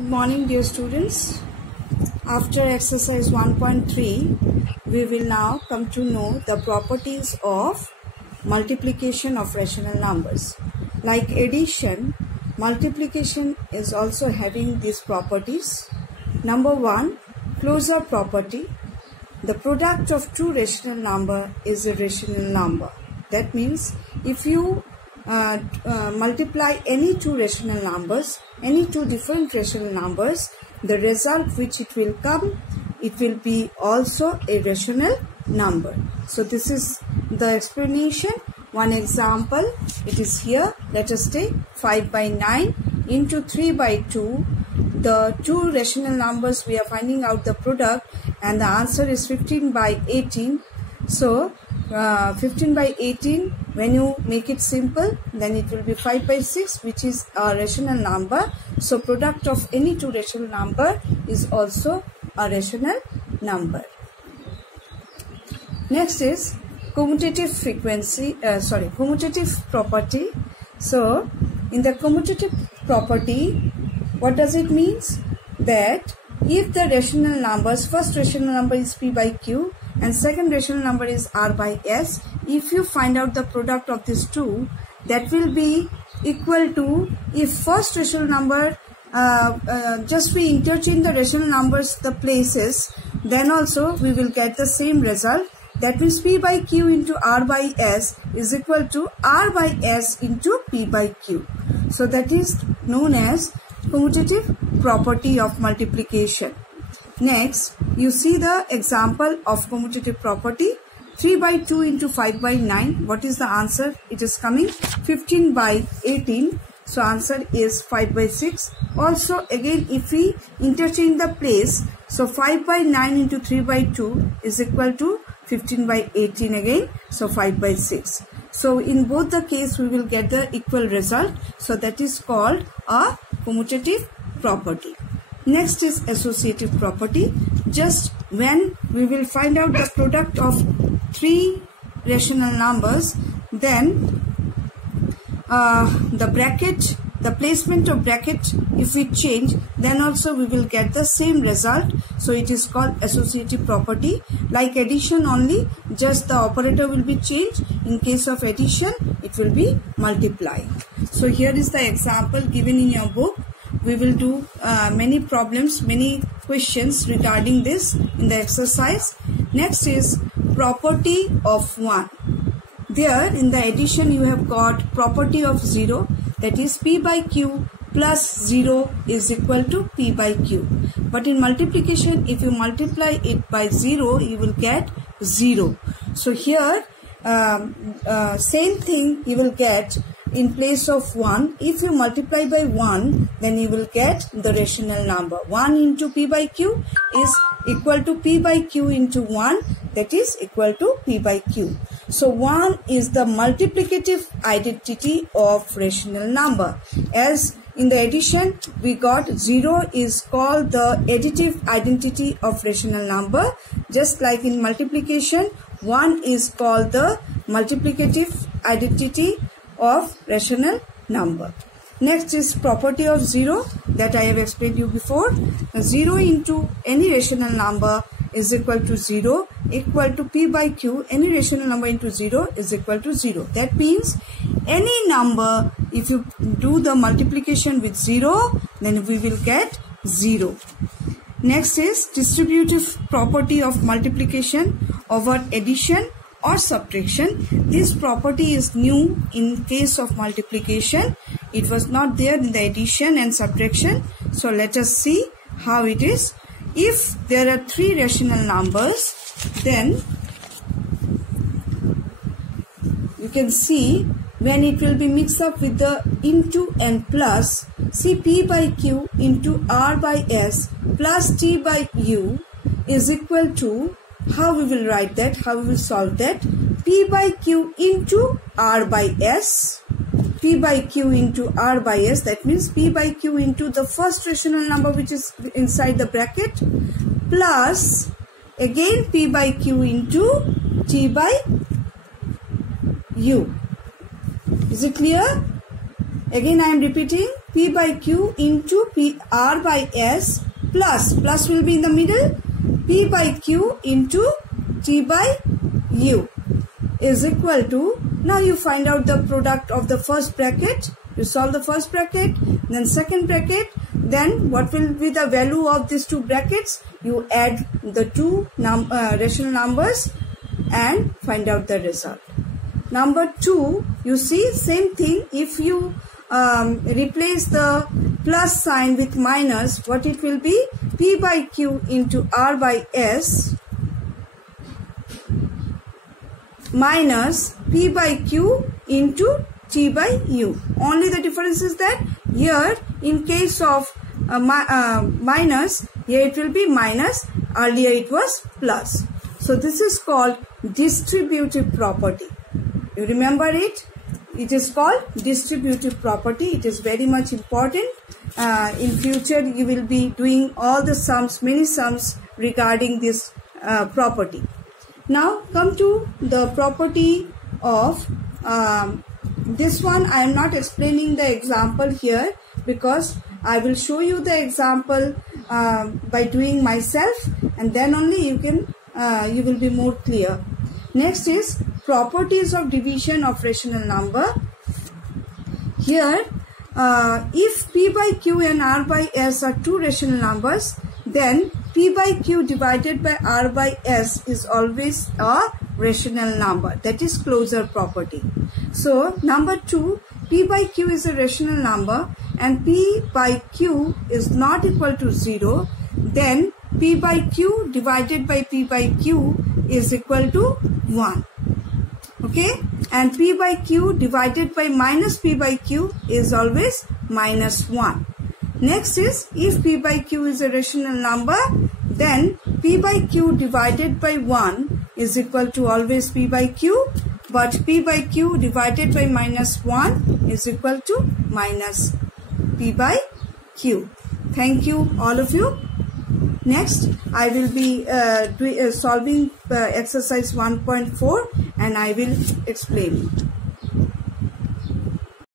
Good morning, dear students. After exercise 1.3, we will now come to know the properties of multiplication of rational numbers. Like addition, multiplication is also having these properties. Number 1, closure property. The product of two rational number is a rational number. That means if you multiply any two rational numbers, any two different rational numbers, the result which it will come, it will be also a rational number. So this is the explanation. One example, it is here. Let us take 5 by 9 into 3 by 2. The two rational numbers, we are finding out the product, and the answer is 15 by 18. So 15 by 18, when you make it simple, then it will be 5 by 6, which is a rational number. So product of any two rational number is also a rational number. Next is commutative commutative property. So in the commutative property, what does it means? That if the rational numbers, first rational number is p by q and second rational number is r by s, if you find out the product of these two, that will be equal to, if first rational number, just we interchange the rational numbers, the places, then also we will get the same result. That means p by q into r by s is equal to r by s into p by q. So that is known as commutative property of multiplication. Next, you see the example of commutative property. 3 by 2 into 5 by 9. What is the answer? It is coming 15 by 18. So answer is 5 by 6. Also again, if we interchange the place, so 5 by 9 into 3 by 2 is equal to 15 by 18 again. So 5 by 6. So in both the case, we will get the equal result. So that is called a commutative property. Next is associative property. Just when we will find out the product of three rational numbers, then the bracket, the placement of bracket, if we change, then also we will get the same result. So it is called associative property. Like addition only, just the operator will be changed. In case of addition, it will be multiply. So here is the example given in your book. We will do many problems, many questions regarding this in the exercise. Next is property of 1. There in the addition you have got property of 0, that is p by q plus 0 is equal to p by q. But in multiplication, if you multiply it by 0, you will get 0. So here same thing you will get in place of 1. If you multiply by 1, then you will get the rational number. 1 into p by q is equal to p by q into 1, that is equal to p by q. So 1 is the multiplicative identity of rational number. As in the addition, we got 0 is called the additive identity of rational number. Just like in multiplication, 1 is called the multiplicative identity of rational number. Next is property of 0, that I have explained you before. 0 into any rational number is equal to 0, equal to p by q. Any rational number into 0 is equal to 0. That means any number, if you do the multiplication with 0, then we will get 0. Next is distributive property of multiplication over addition or subtraction. This property is new in case of multiplication. It was not there in the addition and subtraction. So let us see how it is. If there are three rational numbers, then you can see when it will be mixed up with the into and plus. See, p by q into r by s plus t by u is equal to, how we will write that, how we will solve that? P by q into r by s, p by q into r by s, that means p by q into the first rational number which is inside the bracket, plus again p by q into t by u. Is it clear? Again I am repeating, P by Q into R by S plus will be in the middle, P by Q into T by U is equal to, now you find out the product of the first bracket, you solve the first bracket, then second bracket, then what will be the value of these two brackets? You add the two rational numbers and find out the result. Number 2, you see same thing, if you replace the plus sign with minus, what it will be? P by Q into R by S minus P by Q into T by U. Only the difference is that here in case of minus, here it will be minus, earlier it was plus. So this is called distributive property. You remember it? It is called distributive property. It is very much important. In future you will be doing all the sums, many sums regarding this property. Now come to the property of this one. I am not explaining the example here because I will show you the example by doing myself, and then only you will be more clear. Next is properties of division of rational number. Here if P by Q and R by S are two rational numbers, then P by Q divided by R by S is always a rational number. That is closure property. So number 2, P by Q is a rational number and P by Q is not equal to 0, then P by Q divided by P by Q is equal to 1. Okay, and P by Q divided by minus P by Q is always minus 1. Next is, if P by Q is a rational number, then P by Q divided by 1 is equal to always P by Q, but P by Q divided by minus 1 is equal to minus P by Q. Thank you all of you. Next, I will be solving exercise 1.4 and I will explain it.